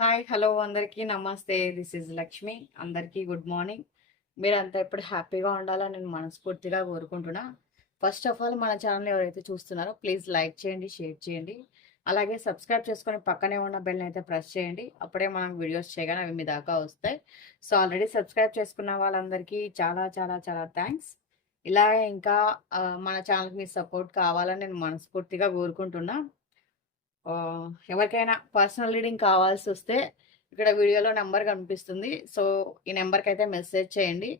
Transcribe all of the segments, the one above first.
Hi hello అందరికీ నమస్తే. This is Lakshmi అందరికీ గుడ్ మార్నింగ్ మీరంతా ఎప్పుడు హ్యాపీగా ఉండాలని నేను మనస్ఫూర్తిగా కోరుకుంటున్నా. ఫస్ట్ ఆఫ్ ఆల్ మన ఛానల్ ఎవరైతే చూస్తున్నారో ప్లీజ్ లైక్ చేయండి షేర్ చేయండి. అలాగే సబ్స్క్రైబ్ చేసుకొని పక్కనే ఉన్న బెల్ని అయితే ప్రెస్ చేయండి. అప్పుడే మనం వీడియోస్ చేయగానే అవి మీ దాకా వస్తాయి. సో ఆల్రెడీ సబ్స్క్రైబ్ చేసుకున్న వాళ్ళందరికీ చాలా చాలా చాలా థ్యాంక్స్ ఇలాగే ఇంకా మన ఛానల్కి మీ సపోర్ట్ కావాలని నేను మనస్ఫూర్తిగా కోరుకుంటున్నా. ఎవరికైనా పర్సనల్ రీడింగ్ కావాల్సి వస్తే ఇక్కడ వీడియోలో నెంబర్ కనిపిస్తుంది. సో ఈ నెంబర్కి అయితే మెసేజ్ చేయండి.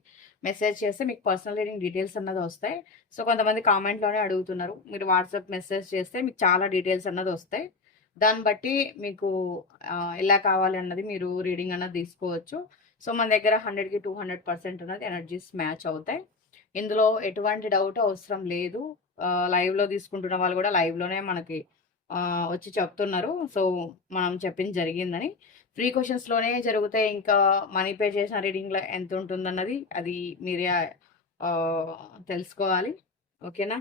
మెసేజ్ చేస్తే మీకు పర్సనల్ రీడింగ్ డీటెయిల్స్ అన్నది వస్తాయి. సో కొంతమంది కామెంట్లోనే అడుగుతున్నారు. మీరు వాట్సాప్ మెసేజ్ చేస్తే మీకు చాలా డీటెయిల్స్ అన్నది వస్తాయి. దాన్ని బట్టి మీకు ఎలా కావాలి అన్నది మీరు రీడింగ్ అన్నది తీసుకోవచ్చు. సో మన దగ్గర హండ్రెడ్కి టూ హండ్రెడ్ పర్సెంట్ అన్నది ఎనర్జీస్ మ్యాచ్ అవుతాయి. ఇందులో ఎటువంటి డౌట్ అవసరం లేదు. లైవ్లో తీసుకుంటున్న వాళ్ళు కూడా లైవ్లోనే మనకి వచ్చి చెప్తున్నారు. సో మనం చెప్పింది జరిగిందని. ఫ్రీ క్వశ్చన్స్లోనే జరుగుతాయి ఇంకా మనీ పే చేసిన రీడింగ్లో ఎంత ఉంటుందన్నది అది మీరే తెలుసుకోవాలి. ఓకేనా?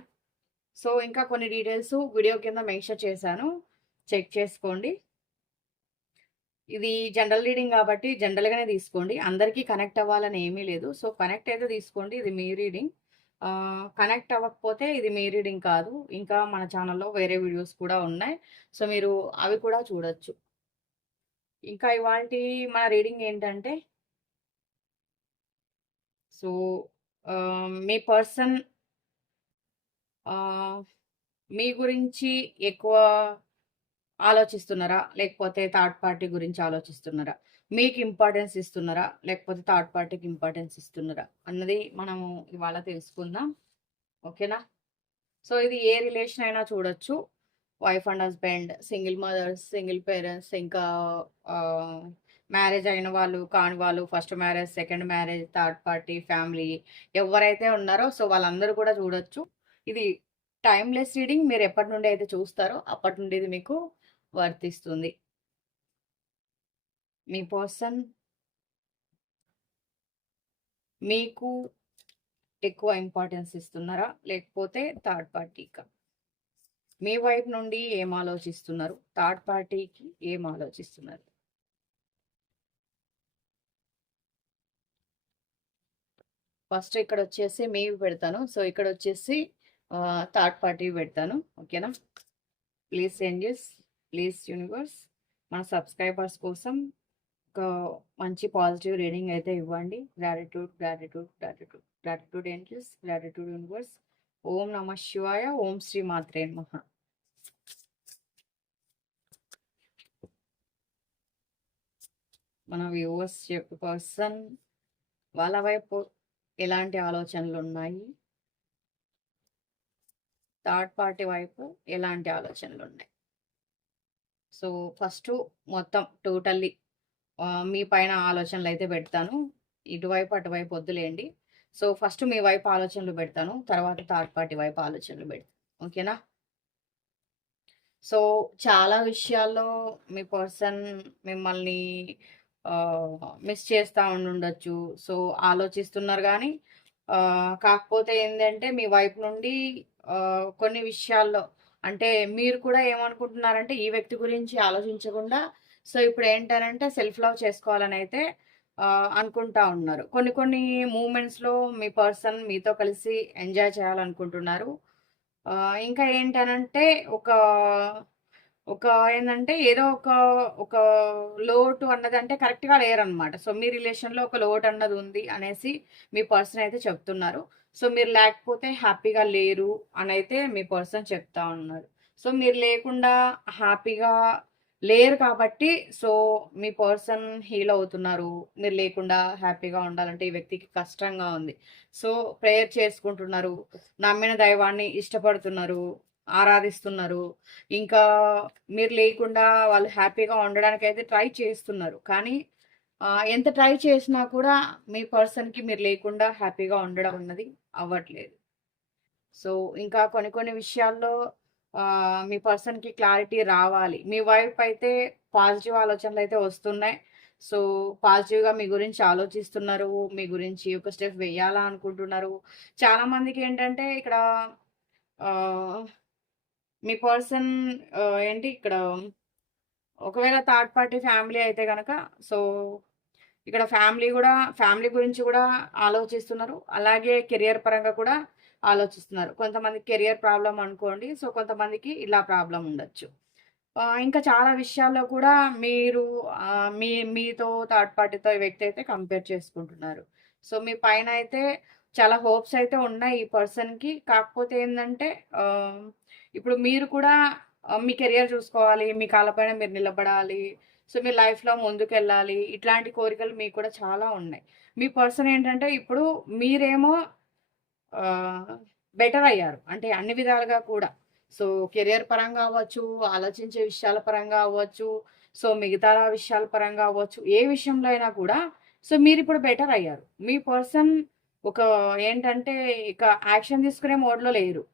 సో ఇంకా కొన్ని డీటెయిల్స్ వీడియో కింద మెన్షన్ చేశాను. చెక్ చేసుకోండి. ఇది జనరల్ రీడింగ్ కాబట్టి జనరల్గానే తీసుకోండి. అందరికీ కనెక్ట్ అవ్వాలని ఏమీ లేదు. సో కనెక్ట్ అయితే తీసుకోండి. ఇది మీ రీడింగ్. కనెక్ట్ అవ్వకపోతే ఇది మీ రీడింగ్ కాదు. ఇంకా మన ఛానల్లో వేరే వీడియోస్ కూడా ఉన్నాయి. సో మీరు అవి కూడా చూడొచ్చు. ఇంకా ఇవాళ మన రీడింగ్ ఏంటంటే సో మీ పర్సన్ మీ గురించి ఎక్కువ ఆలోచిస్తున్నారా? లేకపోతే థర్డ్ పార్టీ గురించి ఆలోచిస్తున్నారా? మీకు ఇంపార్టెన్స్ ఇస్తున్నారా? లేకపోతే థర్డ్ పార్టీకి ఇంపార్టెన్స్ ఇస్తున్నారా? అన్నది మనము ఇవాళ తెలుసుకుందాం. ఓకేనా? సో ఇది ఏ రిలేషన్ అయినా చూడొచ్చు. Wife and husband single mothers single parents ఇంకా మ్యారేజ్ అయిన వాళ్ళు కాని వాళ్ళు first marriage second marriage third party family ఎవరైతే ఉన్నారో సో వాళ్ళందరూ కూడా చూడొచ్చు. ఇది టైమ్లెస్ రీడింగ్ మీరు ఎప్పటి నుండి అయితే చూస్తారో అప్పటి నుండి ఇది మీకు వర్తిస్తుంది. మీ పర్సన్ మీకు ఎక్కువ ఇంపార్టెన్స్ ఇస్తున్నారా? లేకపోతే థర్డ్ పార్టీకా? మీ వైపు నుండి ఏం ఆలోచిస్తున్నారు? థర్డ్ పార్టీకి ఏం ఆలోచిస్తున్నారు? ఫస్ట్ ఇక్కడ వచ్చేసి మీవి పెడతాను. సో ఇక్కడ వచ్చేసి థర్డ్ పార్టీ పెడతాను. ఓకేనా? Please changes please universe. మన సబ్స్క్రైబర్స్ కోసం ఒక మంచి పాజిటివ్ రీడింగ్ అయితే ఇవ్వండి. Gratitude gratitude gratitude gratitude angels gratitude universe ఓం నమ శివాయ ఓం శ్రీ మాత్రే మహా మన వ్యూవర్స్ పర్సన్ వాళ్ళ వైపు ఎలాంటి ఆలోచనలు ఉన్నాయి? థర్డ్ పార్టీ వైపు ఎలాంటి ఆలోచనలు ఉన్నాయి? సో ఫస్ట్ మొత్తం టోటల్లీ మీ పైన ఆలోచనలు అయితే పెడతాను. ఇటువైపు అటువైపు వద్దులేండి. సో ఫస్ట్ మీ వైపు ఆలోచనలు పెడతాను. తర్వాత థర్డ్ పార్టీ వైపు ఆలోచనలు పెడతాను ఓకేనా? సో చాలా విషయాల్లో మీ పర్సన్ మిమ్మల్ని మిస్ చేస్తూ ఉండొచ్చు సో ఆలోచిస్తున్నారు కానీ కాకపోతే ఏంటంటే మీ వైపు నుండి కొన్ని విషయాల్లో అంటే మీరు కూడా ఏమనుకుంటున్నారంటే ఈ వ్యక్తి గురించి ఆలోచించకుండా సో ఇప్పుడు ఏంటనంటే సెల్ఫ్ లవ్ చేసుకోవాలని అయితే అనుకుంటా ఉన్నారు. కొన్ని కొన్ని మూమెంట్స్లో మీ పర్సన్ మీతో కలిసి ఎంజాయ్ చేయాలనుకుంటున్నారు. ఇంకా ఏంటనంటే ఒక ఒక ఏంటంటే ఏదో ఒక ఒక లోటు అన్నది అంటే కరెక్ట్గా లేరనమాట. సో మీ రిలేషన్లో ఒక లోటు అన్నది ఉంది అనేసి మీ పర్సన్ అయితే చెప్తున్నారు. సో మీరు లేకపోతే హ్యాపీగా లేరు అని అయితే మీ పర్సన్ చెప్తా ఉన్నారు. సో మీరు లేకుండా హ్యాపీగా లేరు కాబట్టి సో మీ పర్సన్ హీల్ అవుతున్నారు. మీరు లేకుండా హ్యాపీగా ఉండాలంటే ఈ వ్యక్తికి కష్టంగా ఉంది. సో ప్రేయర్ చేసుకుంటున్నారు. నమ్మిన దైవాన్ని ఇష్టపడుతున్నారు. ఆరాధిస్తున్నారు. ఇంకా మీరు లేకుండా వాళ్ళు హ్యాపీగా ఉండడానికి అయితే ట్రై చేస్తున్నారు. కానీ ఎంత ట్రై చేసినా కూడా మీ పర్సన్కి మీరు లేకుండా హ్యాపీగా ఉండడం అన్నది అవ్వట్లేదు. సో ఇంకా కొన్ని కొన్ని విషయాల్లో మీ పర్సన్కి క్లారిటీ రావాలి. మీ వైపు అయితే పాజిటివ్ ఆలోచనలు అయితే వస్తున్నాయి. సో పాజిటివ్గా మీ గురించి ఆలోచిస్తున్నారు. మీ గురించి ఒక స్టెప్ వేయాలా అనుకుంటున్నారు. చాలా మందికి ఏంటంటే ఇక్కడ మీ పర్సన్ ఏంటి ఇక్కడ ఒకవేళ థర్డ్ పార్టీ ఫ్యామిలీ అయితే కనుక సో ఇక్కడ ఫ్యామిలీ కూడా ఫ్యామిలీ గురించి కూడా ఆలోచిస్తున్నారు. అలాగే కెరియర్ పరంగా కూడా ఆలోచిస్తున్నారు. కొంతమంది కెరియర్ ప్రాబ్లం అనుకోండి సో కొంతమందికి ఇలా ప్రాబ్లం ఉండొచ్చు. ఇంకా చాలా విషయాల్లో కూడా మీరు మీ మీతో థర్డ్ పార్టీతో వ్యక్తి అయితే కంపేర్ చేసుకుంటున్నారు. సో మీ పైన అయితే చాలా హోప్స్ అయితే ఉన్నాయి ఈ పర్సన్కి. కాకపోతే ఏంటంటే ఇప్పుడు మీరు కూడా మీ కెరియర్ చూసుకోవాలి మీ కాళ్ళపైన మీరు నిలబడాలి సో మీ లైఫ్లో ముందుకెళ్ళాలి ఇట్లాంటి కోరికలు మీకు కూడా చాలా ఉన్నాయి. మీ పర్సన్ ఏంటంటే ఇప్పుడు మీరేమో బెటర్ అయ్యారు. అంటే అన్ని విధాలుగా కూడా. సో కెరియర్ పరంగా అవ్వచ్చు ఆలోచించే విషయాల పరంగా అవ్వచ్చు సో మిగతా విషయాల పరంగా అవ్వచ్చు ఏ విషయంలో అయినా కూడా. సో మీరు ఇప్పుడు బెటర్ అయ్యారు. మీ పర్సన్ ఒక ఏంటంటే ఇక యాక్షన్ తీసుకునే మోడ్లో లేరు.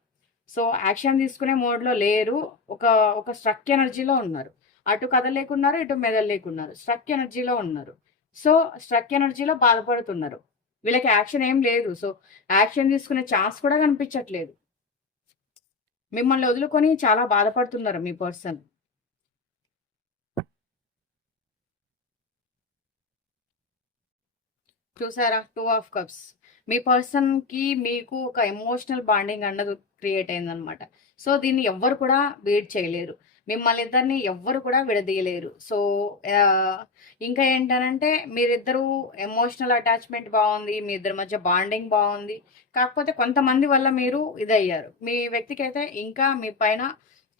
సో యాక్షన్ తీసుకునే మోడ్లో లేరు. ఒక ఒక స్ట్రక్ ఎనర్జీలో ఉన్నారు. అటు కదలేకున్నారు ఇటు మెదలేకున్నారు స్ట్రక్ ఎనర్జీలో ఉన్నారు. సో స్ట్రక్ ఎనర్జీలో బాధపడుతున్నారు. వీళ్ళకి యాక్షన్ ఏం లేదు. సో యాక్షన్ తీసుకునే ఛాన్స్ కూడా కనిపించట్లేదు. మిమ్మల్ని వదులుకొని చాలా బాధపడుతున్నారు మీ పర్సన్. చూసారా? Two of cups. మీ పర్సన్కి మీకు ఒక ఎమోషనల్ బాండింగ్ అన్నది క్రియేట్ అయిందనమాట సో దీన్ని ఎవ్వరు కూడా బీట్ చేయలేరు. మిమ్మల్ని ఇద్దరిని ఎవ్వరు కూడా విడదీయలేరు. సో ఇంకా ఏంటనంటే మీరిద్దరూ ఎమోషనల్ అటాచ్మెంట్ బాగుంది మీ ఇద్దరి మధ్య బాండింగ్ బాగుంది కాకపోతే కొంతమంది వల్ల మీరు ఇదయ్యారు. మీ వ్యక్తికి అయితే ఇంకా మీ పైన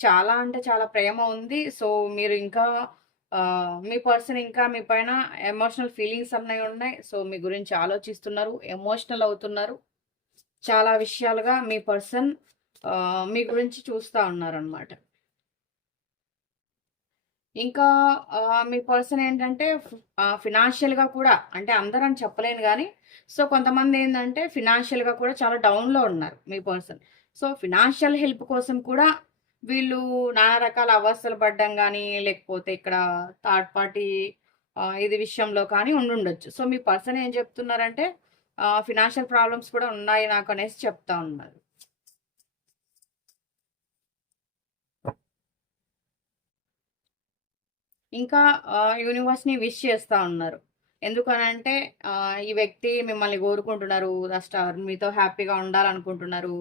చాలా అంటే చాలా ప్రేమ ఉంది. సో మీరు ఇంకా మీ పర్సన్ ఇంకా మీ పైన ఎమోషనల్ ఫీలింగ్స్ అన్నవి ఉన్నాయి. సో మీ గురించి ఆలోచిస్తున్నారు ఎమోషనల్ అవుతున్నారు. చాలా విషయాలుగా మీ పర్సన్ మీ గురించి చూస్తూ ఉన్నారనమాట ఇంకా మీ పర్సన్ ఏంటంటే ఫినాన్షియల్గా కూడా అంటే అందరని చెప్పలేను కానీ సో కొంతమంది ఏంటంటే ఫినాన్షియల్గా కూడా చాలా డౌన్లో ఉన్నారు మీ పర్సన్. సో ఫినాన్షియల్ హెల్ప్ కోసం కూడా వీళ్ళు నానా రకాల అవస్థలు పడ్డం కానీ లేకపోతే ఇక్కడ థర్డ్ పార్టీ ఇది విషయంలో కానీ ఉండుండొచ్చు. సో మీ పర్సన్ ఏం చెప్తున్నారంటే ఫినాన్షియల్ ప్రాబ్లమ్స్ కూడా ఉన్నాయి నాకు అనేసి చెప్తా ఉన్నారు. ఇంకా యూనివర్స్ని విష్ చేస్తూ ఉన్నారు. ఎందుకనంటే ఈ వ్యక్తి మిమ్మల్ని కోరుకుంటున్నారు స్టార్ మీతో హ్యాపీగా ఉండాలనుకుంటున్నారు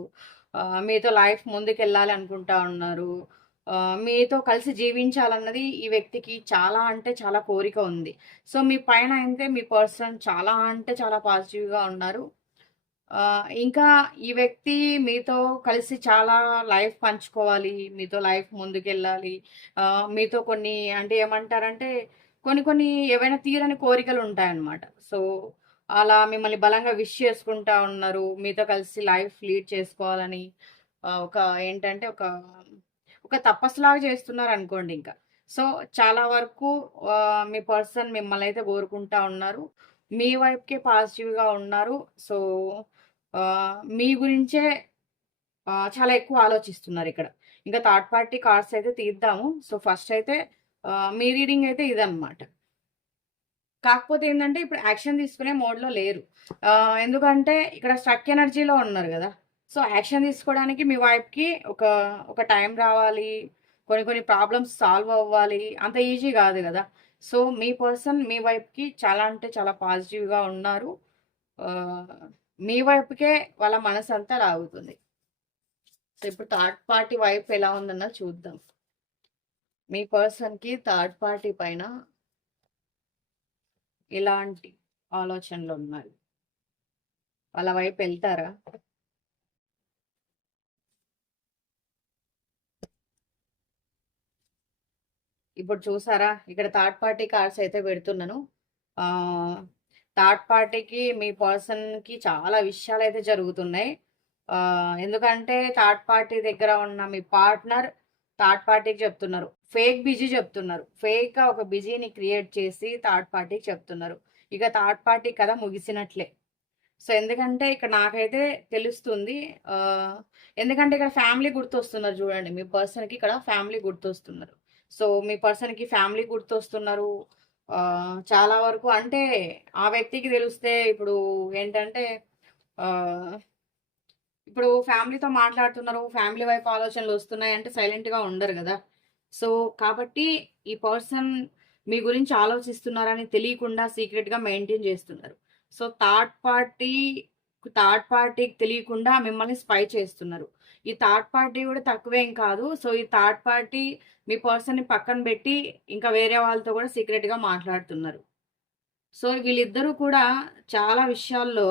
మీతో లైఫ్ ముందుకెళ్ళాలి అనుకుంటా ఉన్నారు. మీతో కలిసి జీవించాలన్నది ఈ వ్యక్తికి చాలా అంటే చాలా కోరిక ఉంది. సో మీ పైన అయితే మీ పర్సన్ చాలా అంటే చాలా పాజిటివ్గా ఉన్నారు. ఇంకా ఈ వ్యక్తి మీతో కలిసి చాలా లైఫ్ పంచుకోవాలి మీతో లైఫ్ ముందుకెళ్ళాలి. మీతో కొన్ని అంటే ఏమంటారంటే కొన్ని కొన్ని ఏవైనా తీరని కోరికలు ఉంటాయన్నమాట సో అలా మిమ్మల్ని బలంగా విష్ చేసుకుంటా ఉన్నారు మీతో కలిసి లైఫ్ లీడ్ చేసుకోవాలని ఒక ఏంటంటే ఒక ఒక తపస్సులాగా చేస్తున్నారు అనుకోండి ఇంకా. సో చాలా వరకు మీ పర్సన్ మిమ్మల్ని అయితే కోరుకుంటా ఉన్నారు మీ వైపుకే పాజిటివ్గా ఉన్నారు. సో మీ గురించే చాలా ఎక్కువ ఆలోచిస్తున్నారు ఇక్కడ. ఇంకా థర్డ్ పార్టీ కార్డ్స్ అయితే తీద్దాము. సో ఫస్ట్ అయితే మీ రీడింగ్ అయితే ఇదన్నమాట. కాకపోతే ఏంటంటే ఇప్పుడు యాక్షన్ తీసుకునే మోడ్లో లేరు. ఎందుకంటే ఇక్కడ స్ట్రక్ ఎనర్జీలో ఉన్నారు కదా. సో యాక్షన్ తీసుకోవడానికి మీ వైఫ్కి ఒక ఒక టైం రావాలి. కొన్ని కొన్ని ప్రాబ్లమ్స్ సాల్వ్ అవ్వాలి. అంత ఈజీ కాదు కదా. సో మీ పర్సన్ మీ వైఫ్కి చాలా అంటే చాలా పాజిటివ్గా ఉన్నారు. మీ వైపుకే వాళ్ళ మనసు అంతా లాగుతుంది సో ఇప్పుడు థర్డ్ పార్టీ వైపు ఎలా ఉందన్నా చూద్దాం. మీ పర్సన్కి థర్డ్ పార్టీ పైన ఇలాంటి ఆలోచనలు ఉన్నాయి? వాళ్ళ వైపు వెళ్తారా? ఇప్పుడు చూసారా? ఇక్కడ థర్డ్ పార్టీ కార్డ్స్ అయితే పెడుతున్నాను. థర్డ్ పార్టీకి మీ పర్సన్కి చాలా విషయాలు అయితే జరుగుతున్నాయి ఎందుకంటే థర్డ్ పార్టీ దగ్గర ఉన్న మీ పార్ట్నర్ థర్డ్ పార్టీకి చెప్తున్నారు. ఫేక్ బిజీ చెప్తున్నారు. ఫేక్గా ఒక బిజీని క్రియేట్ చేసి థర్డ్ పార్టీకి చెప్తున్నారు. ఇక థర్డ్ పార్టీ కథ ముగిసినట్లే. సో ఎందుకంటే ఇక్కడ నాకైతే తెలుస్తుంది ఎందుకంటే ఇక్కడ ఫ్యామిలీ గుర్తొస్తున్నారు చూడండి. మీ పర్సన్కి ఇక్కడ ఫ్యామిలీ గుర్తొస్తున్నారు. సో మీ పర్సన్కి ఫ్యామిలీ గుర్తొస్తున్నారు. చాలా వరకు అంటే ఆ వ్యక్తికి తెలిస్తే ఇప్పుడు ఏంటంటే ఇప్పుడు ఫ్యామిలీతో మాట్లాడుతున్నారు ఫ్యామిలీ వైపు ఆలోచనలు వస్తున్నాయి అంటే సైలెంట్గా ఉండరు కదా. సో కాబట్టి ఈ పర్సన్ మీ గురించి ఆలోచిస్తున్నారని తెలియకుండా సీక్రెట్గా మెయింటైన్ చేస్తున్నారు. సో థర్డ్ పార్టీ థర్డ్ పార్టీకి తెలియకుండా మిమ్మల్ని స్పై చేస్తున్నారు. ఈ థర్డ్ పార్టీ కూడా తక్కువేం కాదు. సో ఈ థర్డ్ పార్టీ మీ పర్సన్ని పక్కన పెట్టి ఇంకా వేరే వాళ్ళతో కూడా సీక్రెట్గా మాట్లాడుతున్నారు. సో వీళ్ళిద్దరూ కూడా చాలా విషయాల్లో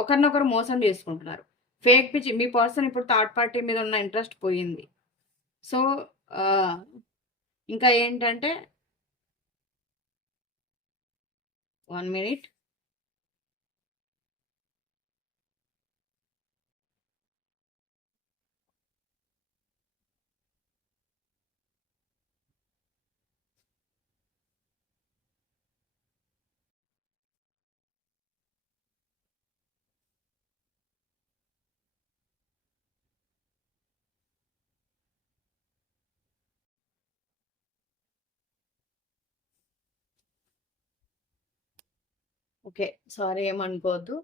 ఒకరినొకరు మోసం చేసుకుంటున్నారు. ఫేక్ పిచ్చి మీ పర్సన్ ఇప్పుడు థర్డ్ పార్టీ మీద ఉన్న ఇంట్రెస్ట్ పోయింది. సో ఇంకా ఏంటంటే వన్ మినిట్ ఓకే. సారీ ఏమనుకోవద్దు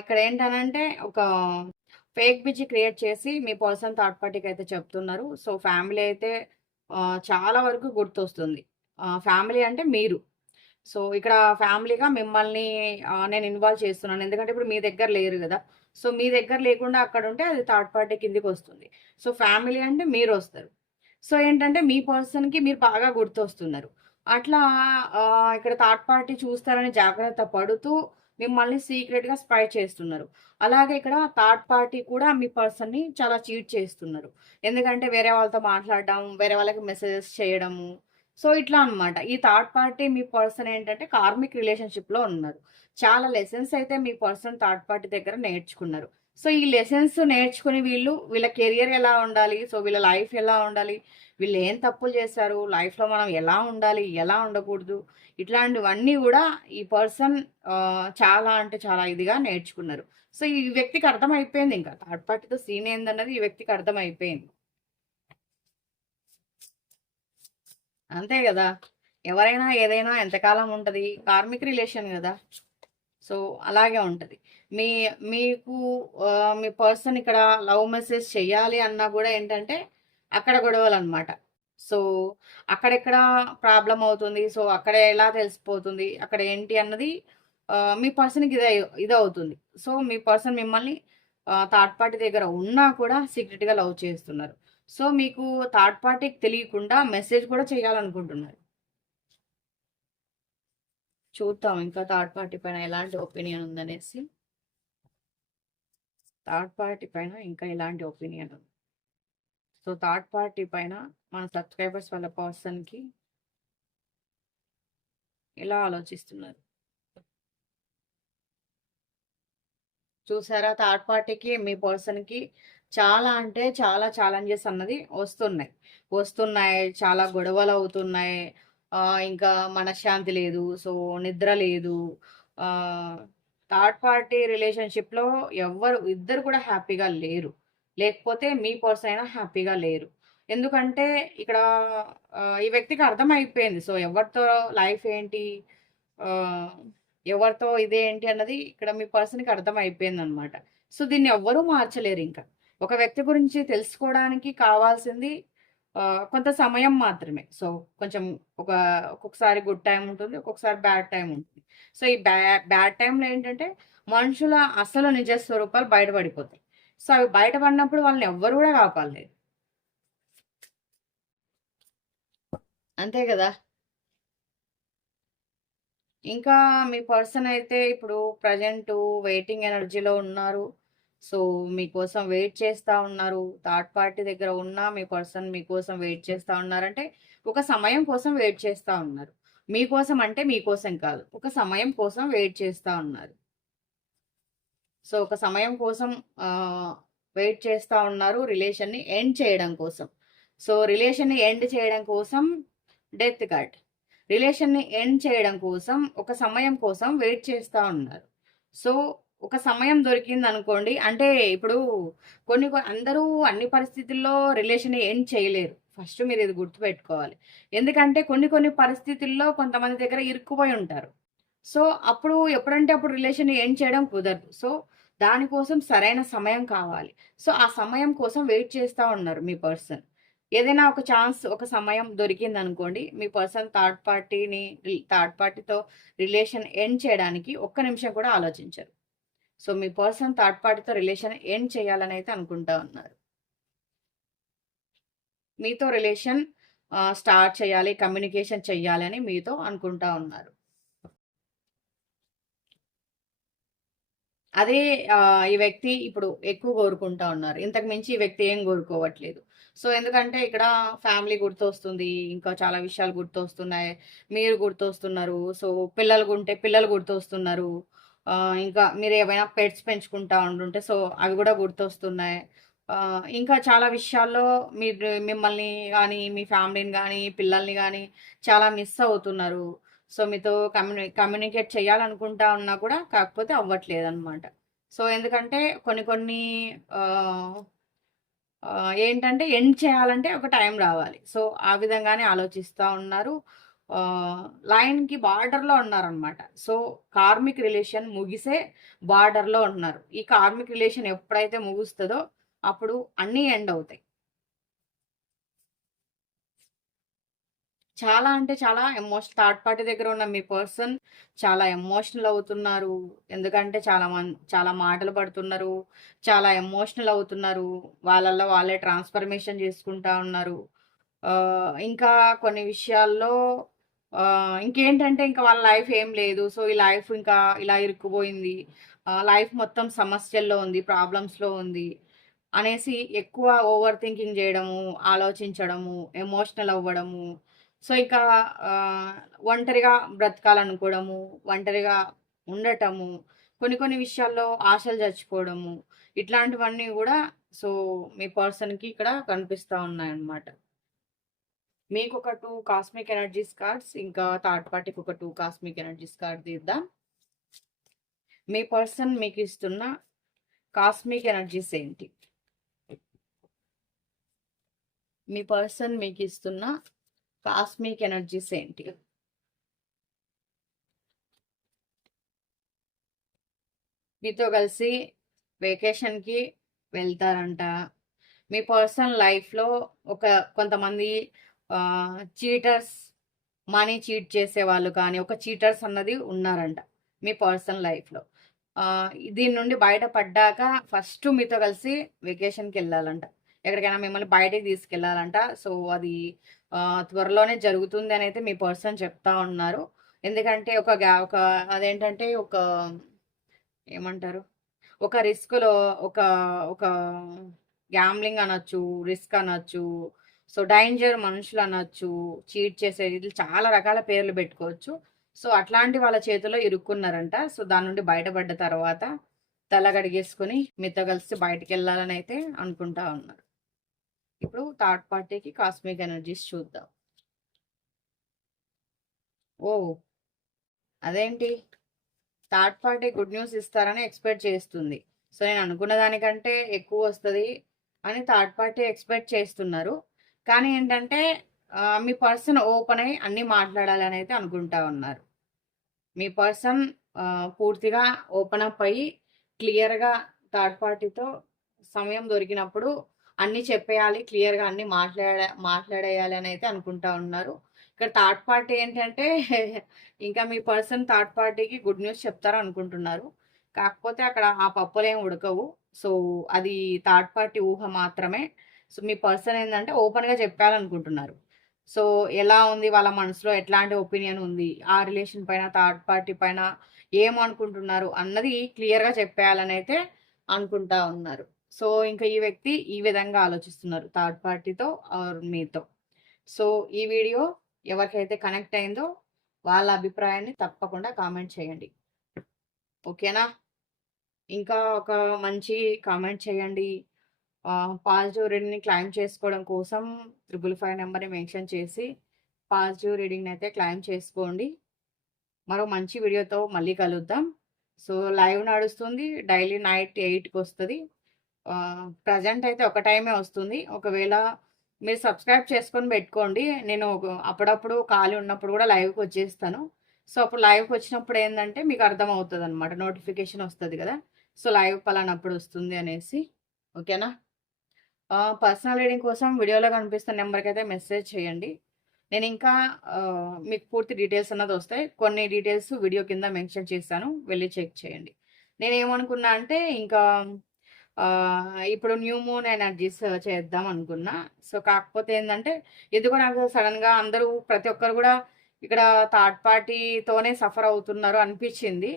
ఇక్కడ ఏంటనంటే ఒక ఫేక్ బిజీ క్రియేట్ చేసి మీ పర్సన్ థర్డ్ పార్టీకి అయితే చెప్తున్నారు. సో ఫ్యామిలీ అయితే చాలా వరకు గుర్తొస్తుంది. ఫ్యామిలీ అంటే మీరు. సో ఇక్కడ ఫ్యామిలీగా మిమ్మల్ని నేను ఇన్వాల్వ్ చేస్తున్నాను. ఎందుకంటే ఇప్పుడు మీ దగ్గర లేరు కదా. సో మీ దగ్గర లేకుండా అక్కడ ఉంటే అది థర్డ్ పార్టీ కిందికి వస్తుంది. సో ఫ్యామిలీ అంటే మీరు వస్తారు. సో ఏంటంటే మీ పర్సన్కి మీరు బాగా గుర్తొస్తున్నారు. అట్లా ఇక్కడ థర్డ్ పార్టీ చూస్తారని జాగ్రత్త పడుతూ మిమ్మల్ని సీక్రెట్గా స్పై చేస్తున్నారు. అలాగే ఇక్కడ థర్డ్ పార్టీ కూడా మీ పర్సన్ని చాలా చీట్ చేస్తున్నారు. ఎందుకంటే వేరే వాళ్ళతో మాట్లాడడం వేరే వాళ్ళకి మెసేజెస్ చేయడము సో ఇట్లా అన్నమాట. ఈ థర్డ్ పార్టీ మీ పర్సన్ ఏంటంటే కార్మిక్ రిలేషన్షిప్లో ఉన్నారు. చాలా లెసన్స్ అయితే మీ పర్సన్ థర్డ్ పార్టీ దగ్గర నేర్చుకున్నారు. సో ఈ లెసన్స్ నేర్చుకుని వీళ్ళు వీళ్ళ కెరియర్ ఎలా ఉండాలి సో వీళ్ళ లైఫ్ ఎలా ఉండాలి వీళ్ళు ఏం తప్పులు చేశారు లైఫ్లో మనం ఎలా ఉండాలి ఎలా ఉండకూడదు ఇట్లాంటివన్నీ కూడా ఈ పర్సన్ చాలా అంటే చాలా ఇదిగా నేర్చుకున్నారు. సో ఈ వ్యక్తికి అర్థమైపోయింది ఇంకా. థర్డ్ పార్టీతో సీన్ ఏందన్నది ఈ వ్యక్తికి అర్థమైపోయింది. అంతే కదా. ఎవరైనా ఏదైనా ఎంతకాలం ఉంటుంది? కార్మిక్ రిలేషన్ కదా. సో అలాగే ఉంటుంది. మీ మీకు మీ పర్సన్ ఇక్కడ లవ్ మెసేజ్ చేయాలి అన్నా కూడా ఏంటంటే అక్కడ గొడవలు అనమాట సో అక్కడెక్కడ ప్రాబ్లం అవుతుంది? సో అక్కడ ఎలా తెలిసిపోతుంది? అక్కడ ఏంటి అన్నది మీ పర్సన్కి ఇది ఇది అవుతుంది సో మీ పర్సన్ మిమ్మల్ని థర్డ్ పార్టీ దగ్గర ఉన్నా కూడా సీక్రెట్గా లవ్ చేస్తున్నారు. సో మీకు థర్డ్ పార్టీకి తెలియకుండా మెసేజ్ కూడా చేయాలనుకుంటున్నారు చూద్దాం ఇంకా థర్డ్ పార్టీ పైన ఎలాంటి ఒపీనియన్ ఉందనేసి. థర్డ్ పార్టీ పైన ఇంకా ఎలాంటి ఒపీనియన్ ఉంది? సో థర్డ్ పార్టీ పైన మన సబ్స్క్రైబర్స్ వాళ్ళ పర్సన్కి ఎలా ఆలోచిస్తున్నారు? చూసారా? థర్డ్ పార్టీకి మీ పర్సన్కి చాలా అంటే చాలా ఛాలెంజెస్ అన్నది వస్తున్నాయి. వస్తున్నాయి చాలా గొడవలు అవుతున్నాయి ఇంకా మనశ్శాంతి లేదు సో నిద్ర లేదు. థర్డ్ పార్టీ రిలేషన్షిప్లో ఎవ్వరు ఇద్దరు కూడా హ్యాపీగా లేరు. లేకపోతే మీ పర్సన్ అయినా హ్యాపీగా లేరు. ఎందుకంటే ఇక్కడ ఈ వ్యక్తికి అర్థమైపోయింది. సో ఎవరితో లైఫ్ ఏంటి? ఎవరితో ఇదేంటి అన్నది ఇక్కడ మీ పర్సన్కి అర్థమైపోయింది అనమాట సో దీన్ని ఎవ్వరూ మార్చలేరు ఇంకా. ఒక వ్యక్తి గురించి తెలుసుకోవడానికి కావాల్సింది కొంత సమయం మాత్రమే. సో కొంచెం ఒక ఒక్కొక్కసారి గుడ్ టైం ఉంటుంది ఒక్కొక్కసారి బ్యాడ్ టైం ఉంటుంది. సో ఈ బ్యా బ్యాడ్ టైంలో ఏంటంటే మనుషుల అసలు నిజ స్వరూపాలు బయటపడిపోతాయి. సో అవి బయటపడినప్పుడు వాళ్ళని ఎవ్వరు కూడా కాపాడలేదు అంతే కదా? ఇంకా మీ పర్సన్ అయితే ఇప్పుడు ప్రజెంట్ వెయిటింగ్ ఎనర్జీలో ఉన్నారు. సో మీకోసం వెయిట్ చేస్తూ ఉన్నారు. థర్డ్ పార్టీ దగ్గర ఉన్నా మీ పర్సన్ మీకోసం వెయిట్ చేస్తూ ఉన్నారంటే ఒక సమయం కోసం వెయిట్ చేస్తూ ఉన్నారు. మీకోసం అంటే మీకోసం కాదు. ఒక సమయం కోసం వెయిట్ చేస్తూ ఉన్నారు. సో ఒక సమయం కోసం వెయిట్ చేస్తూ ఉన్నారు. రిలేషన్ని ఎండ్ చేయడం కోసం. సో రిలేషన్ని ఎండ్ చేయడం కోసం డెత్ కార్డ్. రిలేషన్ని ఎండ్ చేయడం కోసం ఒక సమయం కోసం వెయిట్ చేస్తూ ఉన్నారు. సో ఒక సమయం దొరికింది అనుకోండి అంటే ఇప్పుడు కొన్ని అందరూ అన్ని పరిస్థితుల్లో రిలేషన్ ఎండ్ చేయలేరు. ఫస్ట్ మీరు ఇది గుర్తుపెట్టుకోవాలి. ఎందుకంటే కొన్ని కొన్ని పరిస్థితుల్లో కొంతమంది దగ్గర ఇరుక్కుపోయి ఉంటారు. సో అప్పుడు ఎప్పుడంటే అప్పుడు రిలేషన్ ఎండ్ చేయడం కుదరదు. సో దానికోసం సరైన సమయం కావాలి. సో ఆ సమయం కోసం వెయిట్ చేస్తూ ఉన్నారు మీ పర్సన్. ఏదైనా ఒక ఛాన్స్ ఒక సమయం దొరికింది అనుకోండి మీ పర్సన్ థర్డ్ పార్టీని థర్డ్ పార్టీతో రిలేషన్ ఎండ్ చేయడానికి ఒక్క నిమిషం కూడా ఆలోచించరు. సో మీ పర్సన్ థర్డ్ పార్టీతో రిలేషన్ ఎండ్ చేయాలని అయితే అనుకుంటా ఉన్నారు. మీతో రిలేషన్ స్టార్ట్ చేయాలి కమ్యూనికేషన్ చేయాలని మీతో అనుకుంటా ఉన్నారు. అదే ఈ వ్యక్తి ఇప్పుడు ఎక్కువ కోరుకుంటా ఉన్నారు. ఇంతకు మించి ఈ వ్యక్తి ఏం కోరుకోవట్లేదు. సో ఎందుకంటే ఇక్కడ ఫ్యామిలీ గుర్తొస్తుంది ఇంకా చాలా విషయాలు గుర్తొస్తున్నాయి. మీరు గుర్తొస్తున్నారు సో పిల్లలు ఉంటే పిల్లలు గుర్తొస్తున్నారు. ఇంకా మీరు ఏమైనా పెట్స్ పెంచుకుంటా ఉంటుంటే సో అవి కూడా గుర్తొస్తున్నాయి. ఇంకా చాలా విషయాల్లో మీరు మిమ్మల్ని కానీ మీ ఫ్యామిలీని కానీ పిల్లల్ని కానీ చాలా మిస్ అవుతున్నారు. సో మీతో కమ్యూని కమ్యూనికేట్ చేయాలనుకుంటా ఉన్నా కూడా కాకపోతే అవ్వట్లేదు అనమాట సో ఎందుకంటే కొన్ని కొన్ని ఏంటంటే ఎండ్ చేయాలంటే ఒక టైం రావాలి. సో ఆ విధంగానే ఆలోచిస్తూ ఉన్నారు. లైన్కి బార్డర్లో ఉన్నారనమాట సో కార్మిక్ రిలేషన్ ముగిసే బార్డర్లో ఉన్నారు ఈ కార్మిక్ రిలేషన్ ఎప్పుడైతే ముగుస్తుందో అప్పుడు అన్నీ ఎండ్ అవుతాయి. చాలా అంటే చాలా ఎమోషన్ థర్డ్ పార్టీ దగ్గర ఉన్న మీ పర్సన్ చాలా ఎమోషనల్ అవుతున్నారు. ఎందుకంటే చాలా మం చాలా మాటలు పడుతున్నారు. చాలా ఎమోషనల్ అవుతున్నారు. వాళ్ళల్లో వాళ్ళే ట్రాన్స్ఫర్మేషన్ చేసుకుంటా ఉన్నారు. ఇంకా కొన్ని విషయాల్లో ఇంకేంటంటే ఇంకా వాళ్ళ లైఫ్ ఏం లేదు. సో ఈ లైఫ్ ఇంకా ఇలా ఇరుక్కుపోయింది. లైఫ్ మొత్తం సమస్యల్లో ఉంది ప్రాబ్లమ్స్లో ఉంది అనేసి ఎక్కువ ఓవర్ థింకింగ్ చేయడము ఆలోచించడము ఎమోషనల్ అవ్వడము. సో ఇంకా ఒంటరిగా బ్రతకాలనుకోవడము ఒంటరిగా ఉండటము కొన్ని కొన్ని విషయాల్లో ఆశలు చచ్చిపోవడము ఇట్లాంటివన్నీ కూడా సో మీ పర్సన్కి ఇక్కడ కనిపిస్తూ ఉన్నాయన్నమాట. మీకు ఒక టూ కాస్మిక్ ఎనర్జీస్ కార్డ్స్ ఇంకా థర్డ్ పార్టీకి ఒక టూ కాస్మిక్ ఎనర్జీస్ కార్డ్ తీద్దాం. మీ పర్సన్ మీకు ఇస్తున్న కాస్మిక్ ఎనర్జీస్ ఏంటి? మీ పర్సన్ మీకు ఇస్తున్న కాస్మిక్ ఎనర్జీస్ ఏంటి? మీతో కలిసి వెకేషన్కి వెళ్తారంట. మీ పర్సనల్ లైఫ్లో ఒక కొంతమంది చీటర్స్ మనీ చీట్ చేసే వాళ్ళు కానీ ఒక చీటర్స్ అన్నది ఉన్నారంట మీ పర్సనల్ లైఫ్లో. దీని నుండి బయటపడ్డాక ఫస్ట్ మీతో కలిసి వెకేషన్కి వెళ్ళాలంట. ఎక్కడికైనా మిమ్మల్ని బయటికి తీసుకెళ్ళాలంట సో అది త్వరలోనే జరుగుతుంది అని అయితే మీ పర్సన్ చెప్తా ఉన్నారు. ఎందుకంటే ఒక ఒక అదేంటంటే ఒక ఏమంటారు? ఒక రిస్క్లో ఒక ఒక గ్యామ్లింగ్ అనొచ్చు రిస్క్ అనొచ్చు సో డైంజర్ మనుషులు అనొచ్చు చీట్ చేసే చాలా రకాల పేర్లు పెట్టుకోవచ్చు. సో అట్లాంటి వాళ్ళ చేతిలో ఇరుక్కున్నారంట. సో దాని నుండి బయటపడ్డ తర్వాత తల కడిగేసుకుని మీతో కలిసి బయటకు వెళ్ళాలని అయితే అనుకుంటా ఉన్నారు. ఇప్పుడు థర్డ్ పార్టీకి కాస్మిక్ ఎనర్జీస్ చూద్దాం. ఓ అదేంటి? థర్డ్ పార్టీ గుడ్ న్యూస్ ఇస్తారని ఎక్స్పెక్ట్ చేస్తుంది. సో నేను అనుకున్న దానికంటే ఎక్కువ వస్తుంది అని థర్డ్ పార్టీ ఎక్స్పెక్ట్ చేస్తున్నారు. కానీ ఏంటంటే మీ పర్సన్ ఓపెన్ అయ్యి అన్నీ మాట్లాడాలని అయితే అనుకుంటా ఉన్నారు. మీ పర్సన్ పూర్తిగా ఓపెన్ అప్ అయ్యి క్లియర్గా థర్డ్ పార్టీతో సమయం దొరికినప్పుడు అన్నీ చెప్పేయాలి క్లియర్గా అన్నీ మాట్లాడ మాట్లాడేయాలి అని అయితే అనుకుంటా ఉన్నారు. ఇక్కడ థర్డ్ పార్టీ ఏంటంటే ఇంకా మీ పర్సన్ థర్డ్ పార్టీకి గుడ్ న్యూస్ చెప్తారు అనుకుంటున్నారు. కాకపోతే అక్కడ ఆ పప్పులేం ఉడకవు. సో అది థర్డ్ పార్టీ ఊహ మాత్రమే. సో మీ పర్సన్ ఏంటంటే ఓపెన్గా చెప్పాలనుకుంటున్నారు. సో ఎలా ఉంది వాళ్ళ మనసులో ఎట్లాంటి ఒపీనియన్ ఉంది? ఆ రిలేషన్ పైన థర్డ్ పార్టీ పైన ఏమనుకుంటున్నారు అన్నది క్లియర్గా చెప్పేయాలని అయితే అనుకుంటా ఉన్నారు. సో ఇంకా ఈ వ్యక్తి ఈ విధంగా ఆలోచిస్తున్నారు థర్డ్ పార్టీతో ఆర్ మీతో. సో ఈ వీడియో ఎవరికైతే కనెక్ట్ అయిందో వాళ్ళ అభిప్రాయాన్ని తప్పకుండా కామెంట్ చేయండి. ఓకేనా? ఇంకా ఒక మంచి కామెంట్ చేయండి. పాజిటివ్ రీడింగ్ని క్లైమ్ చేసుకోవడం కోసం త్రిబుల్ ఫైవ్ నెంబర్ని మెన్షన్ చేసి పాజిటివ్ రీడింగ్ని అయితే క్లైమ్ చేసుకోండి. మరో మంచి వీడియోతో మళ్ళీ కలుద్దాం. సో లైవ్ నడుస్తుంది. డైలీ నైట్ ఎయిట్కి వస్తుంది. ప్రజెంట్ అయితే ఒక టైమే వస్తుంది. ఒకవేళ మీరు సబ్స్క్రైబ్ చేసుకొని పెట్టుకోండి. నేను అప్పుడప్పుడు ఖాళీ ఉన్నప్పుడు కూడా లైవ్కి వచ్చేస్తాను. సో అప్పుడు లైవ్కి వచ్చినప్పుడు ఏంటంటే మీకు అర్థమవుతుంది అనమాట నోటిఫికేషన్ వస్తుంది కదా. సో లైవ్ పలానప్పుడు వస్తుంది అనేసి. ఓకేనా? పర్సనల్ రీడింగ్ కోసం వీడియోలో కనిపిస్తున్న నెంబర్కి అయితే మెసేజ్ చేయండి. నేను ఇంకా మీకు పూర్తి డీటెయిల్స్ అన్నది వస్తాయి. కొన్ని డీటెయిల్స్ వీడియో కింద మెన్షన్ చేశాను. వెళ్ళి చెక్ చేయండి. నేను ఏమనుకున్నా అంటే ఇంకా ఇప్పుడు న్యూ మూన్ ఎనర్జీస్ చేద్దాం అనుకున్నా. సో, కాకపోతే ఏంటంటే ఎందుకు నాకు సడన్గా అందరూ ప్రతి ఒక్కరు కూడా ఇక్కడ థర్డ్ పార్టీతోనే సఫర్ అవుతున్నారు అనిపించింది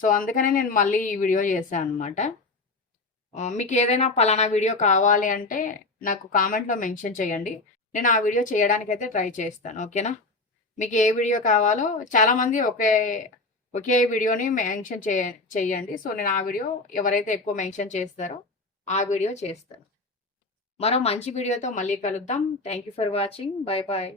సో, అందుకనే నేను మళ్ళీ ఈ వీడియో చేశాను అనమాట. మీకు ఏదైనా పలానా వీడియో కావాలి అంటే నాకు కామెంట్‌లో మెన్షన్ చేయండి. నేను ఆ వీడియో చేయడానికైతే ట్రై చేస్తాను. ఓకేనా? మీకు ఏ వీడియో కావాలో చాలామంది ఒకే ఒకే వీడియోని మెన్షన్ చేయ చేయండి సో, నేను ఆ వీడియో ఎవరైతే ఎక్కువ మెన్షన్ చేస్తారో ఆ వీడియో చేస్తాను. మరో మంచి వీడియోతో మళ్ళీ కలుద్దాం. Thank you for watching. Bye bye